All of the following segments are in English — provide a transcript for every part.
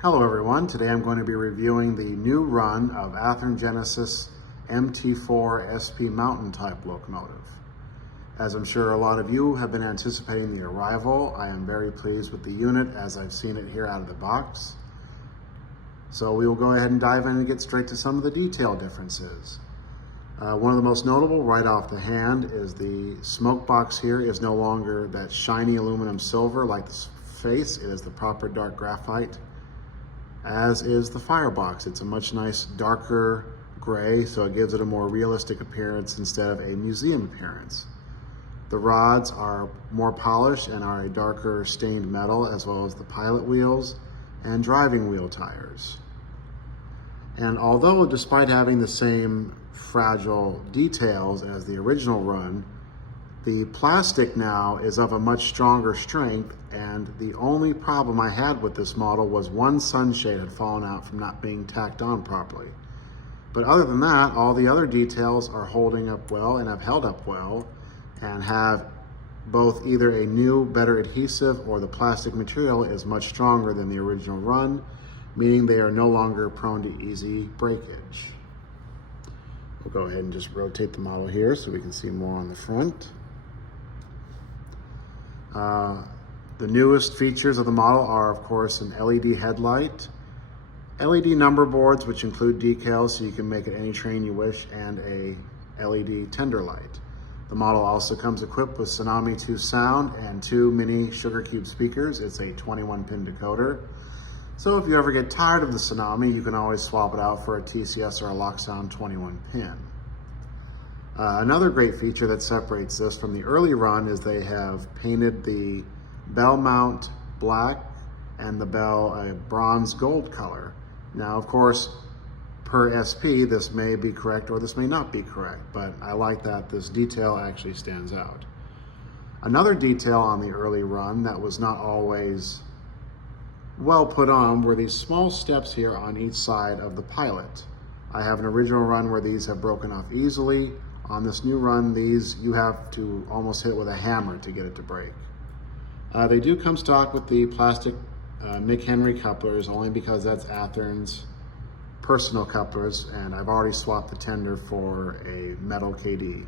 Hello everyone, today I'm going to be reviewing the new run of Athearn Genesis MT4 SP mountain type locomotive. As I'm sure a lot of you have been anticipating the arrival, I am very pleased with the unit as I've seen it here out of the box. So we will go ahead and dive in and get straight to some of the detail differences. One of the most notable right off the hand is the smoke box here is no longer that shiny aluminum silver like the face. It is the proper dark graphite, as is the firebox. It's a much nice darker gray, so it gives it a more realistic appearance instead of a museum appearance. The rods are more polished and are a darker stained metal, as well as the pilot wheels and driving wheel tires. And although despite having the same fragile details as the original run, the plastic now is of a much stronger strength, and the only problem I had with this model was one sunshade had fallen out from not being tacked on properly. But other than that, all the other details are holding up well and have held up well and have both either a new, better adhesive, or the plastic material is much stronger than the original run, meaning they are no longer prone to easy breakage. We'll go ahead and just rotate the model here so we can see more on the front. The newest features of the model are, of course, an LED headlight, LED number boards, which include decals so you can make it any train you wish, and a LED tender light. The model also comes equipped with Tsunami 2 sound and 2 mini Sugar Cube speakers. It's a 21-pin decoder. So if you ever get tired of the Tsunami, you can always swap it out for a TCS or a Locksound 21-pin. Another great feature that separates this from the early run is they have painted the bell mount black and the bell a bronze gold color. Now, of course, per SP, this may be correct or this may not be correct, but I like that this detail actually stands out. Another detail on the early run that was not always well put on were these small steps here on each side of the pilot. I have an original run where these have broken off easily. On this new run, these you have to almost hit with a hammer to get it to break. They do come stock with the plastic Mick Henry couplers, only because that's Athearn's personal couplers, and I've already swapped the tender for a metal KD.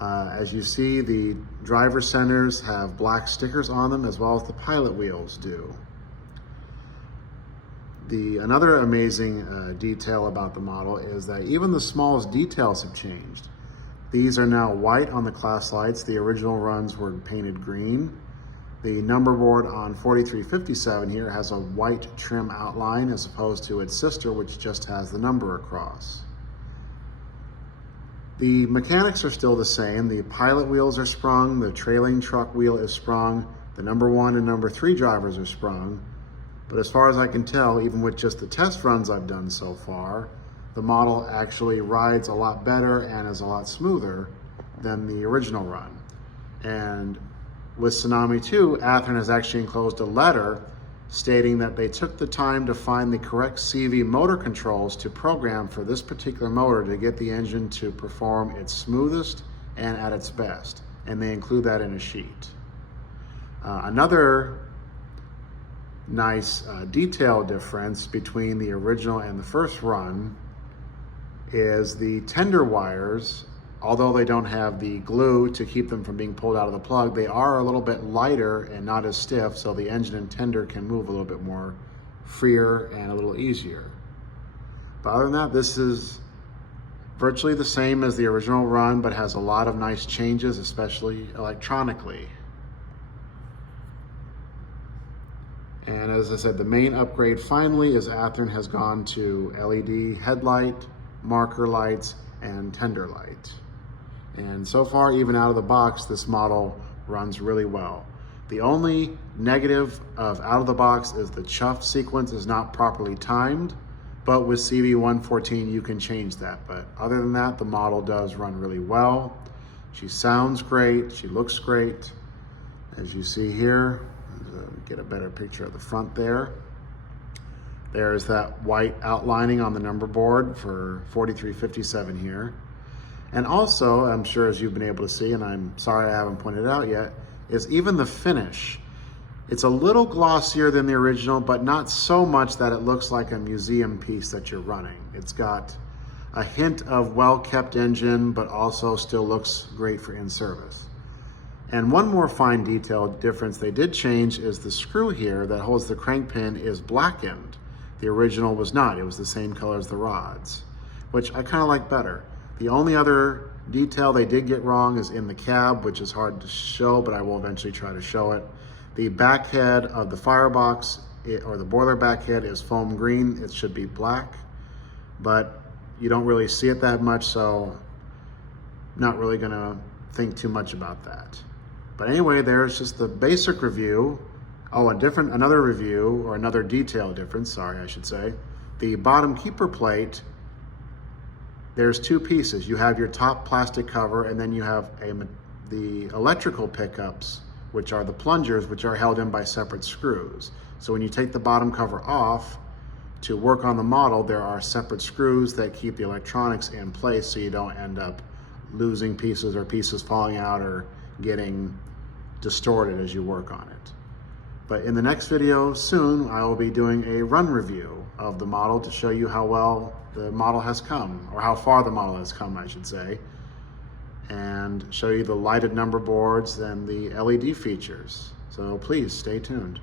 As you see, the driver centers have black stickers on them, as well as the pilot wheels do. Another amazing detail about the model is that even the smallest details have changed. These are now white on the class lights. The original runs were painted green. The number board on 4357 here has a white trim outline as opposed to its sister, which just has the number across. The mechanics are still the same. The pilot wheels are sprung, the trailing truck wheel is sprung, the number 1 and number 3 drivers are sprung. But as far as I can tell, even with just the test runs I've done so far, the model actually rides a lot better and is a lot smoother than the original run. And with Tsunami 2, Athearn has actually enclosed a letter stating that they took the time to find the correct CV motor controls to program for this particular motor to get the engine to perform its smoothest and at its best. And they include that in a sheet. Another nice detail difference between the original and the first run is the tender wires. Although they don't have the glue to keep them from being pulled out of the plug, they are a little bit lighter and not as stiff, so the engine and tender can move a little bit more freer and a little easier. But other than that, this is virtually the same as the original run, but has a lot of nice changes, especially electronically. And as I said, the main upgrade finally is Athearn has gone to LED headlight, marker lights, and tender light. And so far, even out of the box, this model runs really well. The only negative of out of the box is the chuff sequence is not properly timed, but with CV114 you can change that. But other than that, the model does run really well. She sounds great, she looks great. As you see here, get a better picture of the front there. There's that white outlining on the number board for 4357 here. And also, I'm sure as you've been able to see, and I'm sorry I haven't pointed it out yet, is even the finish. It's a little glossier than the original, but not so much that it looks like a museum piece that you're running. It's got a hint of well-kept engine, but also still looks great for in-service. And one more fine detail difference they did change is the screw here that holds the crank pin is blackened. The original was not. It was the same color as the rods, which I kind of like better. The only other detail they did get wrong is in the cab, which is hard to show, but I will eventually try to show it. The back head of the firebox, or the boiler back head, is foam green. It should be black, but you don't really see it that much, so not really gonna think too much about that. But anyway, there's just the basic review. Oh, another review, or another detail difference, sorry, I should say. The bottom keeper plate, there's two pieces. You have your top plastic cover, and then you have the electrical pickups, which are the plungers, which are held in by separate screws. So when you take the bottom cover off to work on the model, there are separate screws that keep the electronics in place so you don't end up losing pieces or pieces falling out or getting distorted as you work on it. But in the next video soon, I will be doing a run review of the model to show you how well the model has come, or how far the model has come, I should say, and show you the lighted number boards and the LED features. So please stay tuned.